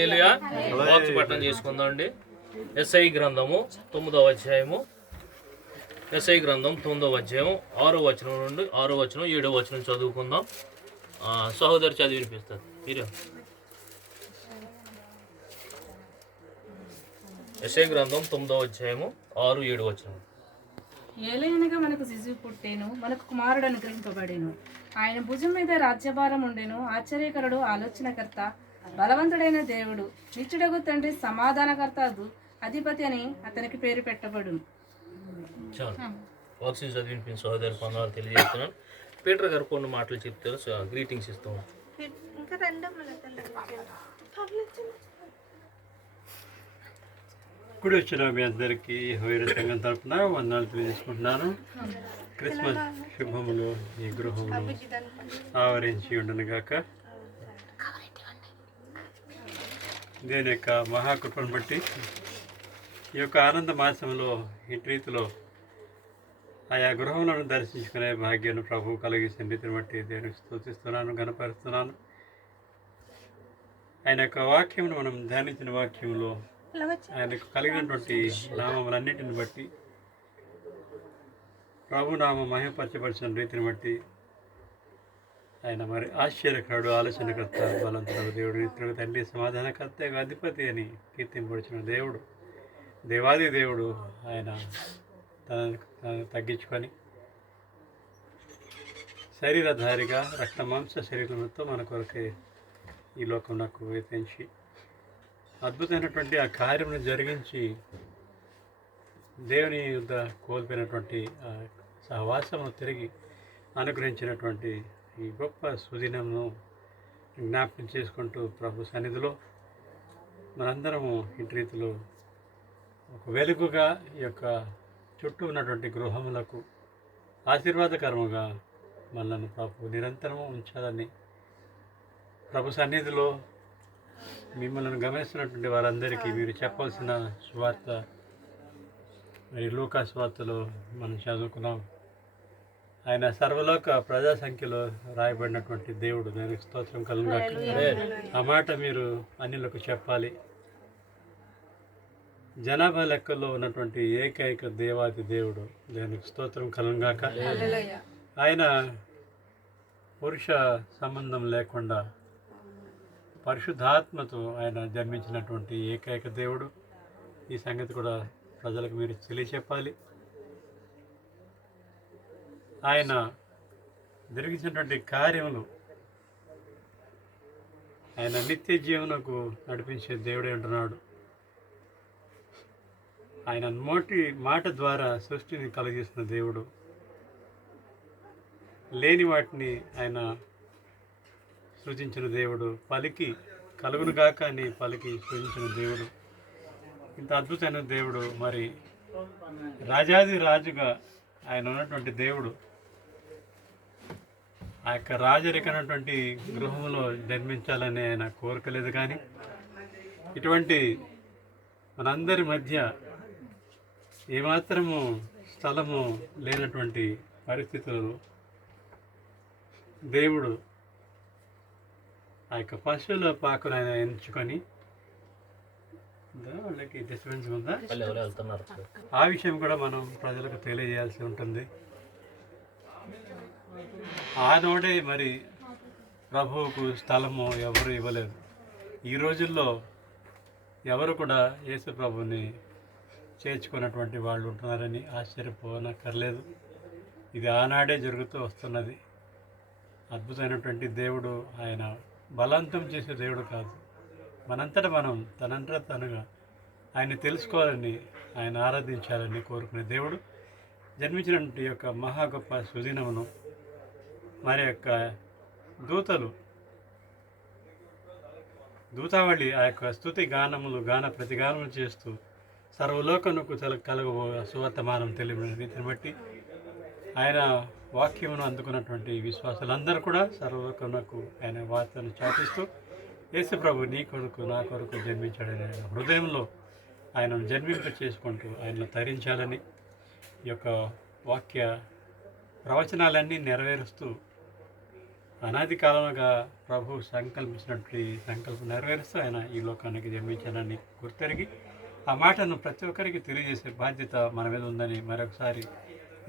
హల్లెలూయా. Box button చేసుకుందాం అండి. SI గ్రంథము 9వ అధ్యాయము. ఎస్ఐ గ్రంథం 9వ అధ్యాయం 6వ వచనం నుండి 6వ వచనం 7వ వచనం చదువుకుందాం. సహోదరు చదివి వినిపిస్తారు మీరే. ఎస్ఐ గ్రంథం 9వ అధ్యాయము 6, 7 వచనం. ఏలయనగా మనకు శిశువు పుట్టేను, మనకు కుమారుడు అనుగ్రహింపబడేను. ఆయన భుజం మీద రాజ్యభారం ఉండెను. ఆశ్చర్యకరుడు, ఆలోచనకర్త, బలవంతుడైన దేవుడు, నిత్యుడగు తండ్రి, సమాధానకర్త, అధిపతి అని అతనికి పేరు పెట్టబడును. చాలు వాక్సిన్ చదివి వినిపించిన సహోదరు పొందాలని తెలియజేస్తున్నాను. పీటర్ గారు కొన్ని మాటలు చెప్తారు, గ్రీటింగ్స్ ఇస్తాం. ఇప్పుడు వచ్చిన మీ అందరికీ హోయర సంఘం తరఫున వందనాలు తెలియజేసుకుంటున్నాను. క్రిస్మస్ శుభములు ఈ గృహంలో ఆవరించి ఉండనుగాక. దేని యొక్క మహాకృపను బట్టి ఈ యొక్క ఆనంద మాసంలో ఇంటి రీతిలో ఆయా గృహములను దర్శించుకునే భాగ్యాన్ని ప్రభు కలిగిస్తున్న రీతిని బట్టి దేవునికి స్తుతిస్తున్నాను, గణపరుస్తున్నాను. ఆయన యొక్క వాక్యమును మనం ధ్యానించిన వాక్యంలో ఆయనకు కలిగినటువంటి నామములన్నిటిని బట్టి ప్రభునామ మహిమపరచబడిన రీతిని బట్టి ఆయన మరి ఆశ్చర్యకరుడు, ఆలోచనకర్త, బలంతుడు, దేవుడు, నిత్యుడు, తండ్రి, సమాధానకర్త, అధిపతి అని కీర్తింపబడిన దేవుడు, దేవాది దేవుడు. ఆయన తనను తగ్గించుకొని శరీరధారిగా రక్త మాంస శరీరంతో మన కొరకే ఈ లోకం నాకు వేధించి అద్భుతమైనటువంటి ఆ కార్యమును జరిగించి దేవుని యుద్ధ కోల్పోయినటువంటి సహవాసమును తిరిగి అనుగ్రహించినటువంటి ఈ గొప్ప సుదినమును జ్ఞాపకం చేసుకుంటూ ప్రభు సన్నిధిలో మనందరము ఇంటి రీతిలో ఒక వెలుగుగా ఈ యొక్క చుట్టూ ఉన్నటువంటి గృహములకు ఆశీర్వాదకరముగా మనల్ని ప్రభు నిరంతరము ఉంచాలని ప్రభు సన్నిధిలో మిమ్మల్ని గమనిస్తున్నటువంటి వారందరికీ మీరు చెప్పాల్సిన సువార్త మరి లూకా సువార్తలో మనం చదువుకున్నాం. ఆయన సర్వలోక ప్రజా సంఖ్యలో రాయబడినటువంటి దేవుడు, దానికి స్తోత్రం కలుగుగాక. ఆ మాట మీరు అన్యులకు చెప్పాలి. జనాభా లెక్కల్లో ఉన్నటువంటి ఏకైక దేవాది దేవుడు, దానికి స్తోత్రం కలుగుగాక. ఆయన పురుష సంబంధం లేకుండా పరిశుద్ధాత్మతో ఆయన జన్మించినటువంటి ఏకైక దేవుడు. ఈ సంగతి కూడా ప్రజలకు మీరు తెలియచెప్పాలి. ఆయన జరిగించినటువంటి కార్యములు ఆయన నిత్య జీవనకు నడిపించే దేవుడే ఉంటున్నాడు. ఆయన మాట ద్వారా సృష్టిని కలిగిస్తున్న దేవుడు. లేని వాటిని ఆయన సృజించిన దేవుడు. పలికి కలుగునుగాక అని పలికి సృజించిన దేవుడు. ఇంత అద్భుతమైన దేవుడు, మరి రాజాది రాజుగా ఆయన ఉన్నటువంటి దేవుడు. ఆ యొక్క రాజరికనటువంటి గృహంలో జన్మించాలని ఆయన కోరుకోలేదు. కానీ ఇటువంటి మనందరి మధ్య ఏమాత్రము స్థలము లేనటువంటి పరిస్థితులు దేవుడు ఆ యొక్క పశువుల పాకును ఆయన ఎంచుకొని, వాళ్ళకి డిస్టర్బెన్స్ ఉందా, ఆ విషయం కూడా మనం ప్రజలకు తెలియజేయాల్సి ఉంటుంది. ఆనాడే మరి ప్రభువుకు స్థలము ఎవరు ఇవ్వలేదు. ఈ రోజుల్లో ఎవరు కూడా యేసు ప్రభుని చేర్చుకున్నటువంటి వాళ్ళు ఉంటున్నారని ఆశ్చర్యపోనక్కర్లేదు. ఇది ఆనాడే జరుగుతూ వస్తున్నది. అద్భుతమైనటువంటి దేవుడు. ఆయన బలవంతం చేసే దేవుడు కాదు. మనంతటా మనం తనంతటా తనుగా ఆయన తెలుసుకోవాలని, ఆయన ఆరాధించాలని కోరుకునే దేవుడు. జన్మించినటువంటి యొక్క మహా గొప్ప సుదినమును మరి యొక్క దూతావళి ఆ యొక్క స్తుతి గాన ప్రతిగానములు చేస్తూ సర్వలోకమునకు కలగబో సువర్తమానం తెలియని రీతిని బట్టి ఆయన వాక్యమును అందుకున్నటువంటి విశ్వాసులందరూ కూడా సర్వలోకమునకు ఆయన వార్తను చాటిస్తూ యేసు ప్రభు నీ కొరకు నా కొరకు జన్మించాడని ఆయన హృదయంలో ఆయనను జన్మింప చేసుకుంటూ ఆయనను తరించాలని ఈ యొక్క వాక్య ప్రవచనాలన్నీ నెరవేరుస్తూ అనాది కాలంగా ప్రభు సంకల్పించినట్టు సంకల్పం నెరవేరుస్తూ ఆయన ఈ లోకానికి జన్మించానని గుర్తెరిగి ఆ మాటను ప్రతి ఒక్కరికి తెలియజేసే బాధ్యత మన మీద ఉందని మరొకసారి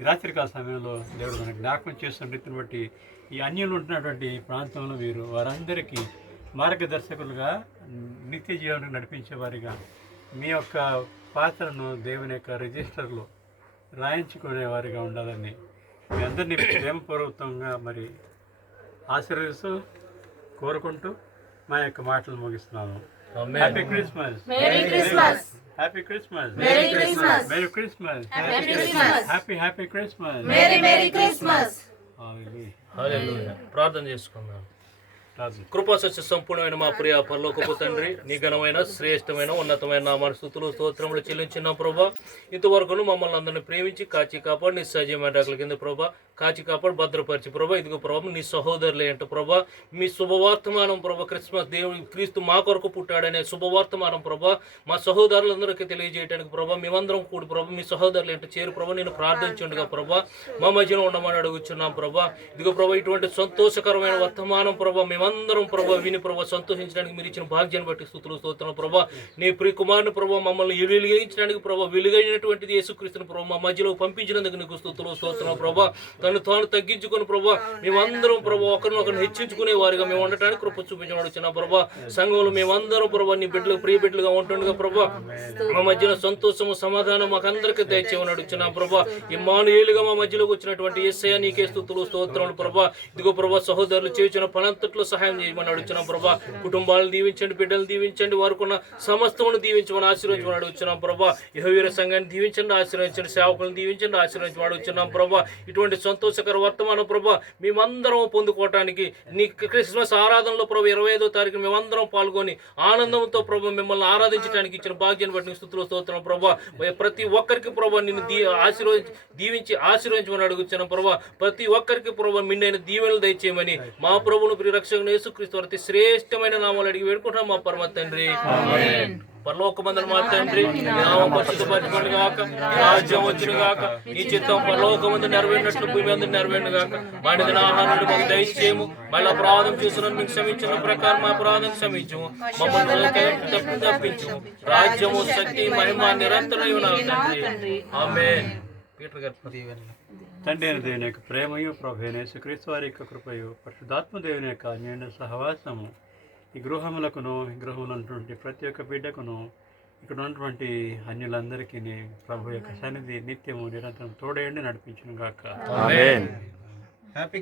ఈ రాత్రికాల సమయంలో దేవుడు మనకు జ్ఞాపకం చేస్తున్న రీతిని బట్టి ఈ అన్యులు ఉంటున్నటువంటి ప్రాంతంలో వీరు వారందరికీ మార్గదర్శకులుగా నిత్య జీవనం నడిపించేవారిగా మీ యొక్క పాత్రను దేవుని యొక్క రిజిస్టర్లో రాయించుకునేవారిగా ఉండాలని మీ అందరినీ ప్రేమపూర్వకంగా మరి ఆశీర్వదిస్తూ కోరుకుంటూ మా యొక్క మాటలు ముగిస్తున్నాము. Happy Christmas, happy Christmas, merry Christmas, happy Christmas. Hallelujah. ప్రార్థన చేసుకుందాం. కృపా సత్య సంపూర్ణమైన మా ప్రియ పరలోకపు తండ్రి, నీ ఘనమైన శ్రేష్టమైన ఉన్నతమైన నామాన్ని స్తుతులు స్తోత్రములు చెల్లించిన ప్రభా, ఇంతవరకు మమ్మల్ని అందరినీ ప్రేమించి కాచి కాపాడు నీ సజీవమైన రాకల కింద ప్రభా కాచి కాపాడు భద్రపరిచి ప్రభా, ఇదిగో ప్రభా నీ సహోదరులే అంట ప్రభా, మీ శుభవర్తమానం ప్రభా, క్రిస్మస్ దేవుడు క్రీస్తు మా కొరకు పుట్టాడనే శుభవర్తమానం ప్రభా మా సహోదరులందరికీ తెలియజేయడానికి ప్రభా, మేమందరం కూడి ప్రభా మీ సహోదరులు అంటే చేరు ప్రభా నేను ప్రార్థించుండగా ప్రభా మా మధ్యలో ఉండమని అడుగుచున్నాం ప్రభా. ఇదిగో ప్రభా ఇటువంటి సంతోషకరమైన వర్తమానం ప్రభా మేమందరం ప్రభా విని ప్రభా సంతోషించడానికి మీరు ఇచ్చిన భాగ్యాన్ని బట్టి స్తుతులు స్తోత్రం ప్రభా. నీ ప్రియ కుమారుని ప్రభా మమ్మల్ని వెలుగించడానికి ప్రభా వెలుగైనటువంటి యేసుక్రీస్తుని ప్రభా మా మధ్యలో పంపించినందుకు నీకు స్తుతులు స్తోత్రం ప్రభా. తను తాను తగ్గించుకుని ప్రభా మేమందరం ప్రభా ఒకరినొకరిని హెచ్చించుకునే వారిగా మేము ఉండటానికి కృప చూపించడం వచ్చిన ప్రభా. సంఘంలో మేమందరం ప్రభా నీ బిడ్డలు ప్రియ బిడ్డలుగా ఉంటుండగా ప్రభా మా మధ్యన సంతోషము సమాధానం మాకందరికీ దయచేయమని అడుగుచున్నా ప్రభా. ఇమ్మానుయేలుగా మా మధ్యలోకి వచ్చినటువంటి యేసయ్య నీకే స్తుతులు స్తోత్రములు ప్రభా. ఇదిగో ప్రభా సహోదరులు చేసిన పనంతట్లో సహాయం చేయమని అడుగుచున్నాం ప్రభా. కుటుంబాలను దీవించండి, బిడ్డలు దీవించండి, వారికున్న సమస్తమును దీవించమని ఆశీర్వదించమని అడుగుచున్నాం ప్రభా. యెహోవా సంఘాన్ని దీవించండి, ఆశీర్వదించండి, సేవకులను దీవించండి, ఆశీర్వదించమని అడుగుచున్నాం ప్రభా. ఇటువంటి సంతోషకర వర్తమానం ప్రభా మేమందరం పొందుకోవటానికి నీ క్రిస్మస్ ఆరాధనలో ప్రభు 25వ తారీఖు మేమందరం పాల్గొని ఆనందంతో ప్రభు మిమ్మల్ని ఆరాధించడానికి ఇచ్చిన భాగ్యాన్ని బట్టి స్తుతులు స్తోత్రం ప్రభా. ప్రతి ఒక్కరికి ప్రభా నిన్ను దీవించి ఆశీర్వదించమని అడుగుచున్నాం ప్రభా. ప్రతి ఒక్కరికి ప్రభా మిన్నైన దీవెనలు దయచేయమని మా ప్రభువును ప్రియరక్షకుని యేసుక్రీస్తు వారి శ్రేష్టమైన నామాలు అడిగి వేడుకుంటున్నాం మా పరమ తండ్రి. పరలోకమందున మా తండ్రి నీ నామం పరిశుద్ధపరచబడును గాక, నీ రాజ్యం వచ్చును గాక, నీ చిత్తం పరలోకమందు నెరవేరినట్లు భూమి మీద నెరవేరును గాక. మా నిత్య ఆహారాన్ని మాకు దయచేయము, మళ్ళీ అపరాధం చేసిన మీకు క్షమించిన ప్రకారం మా అపరాధం క్షమించము, మమ్మల్ని తప్పించము. రాజ్యము శక్తి మహిమ నిరంతరం తండ్రి. ఆమేన్. పీటర్ గారు తండ్రి అయిన దేవుని యొక్క ప్రేమయు ప్రభు అయిన యేసుక్రీస్తు వారి యొక్క కృపయు పరిశుద్ధాత్మ దేవుని యొక్క అన్యోన్య సహవాసము ఈ గృహములకును ఈ గృహంలో ఉన్నటువంటి ప్రతి ఒక్క బిడ్డకును ఇక్కడ ఉన్నటువంటి అన్యులందరికీ ప్రభు యొక్క సన్నిధి నిత్యము నిరంతరం తోడేయండి నడిపించును గాక. ఆమేన్. హ్యాపీ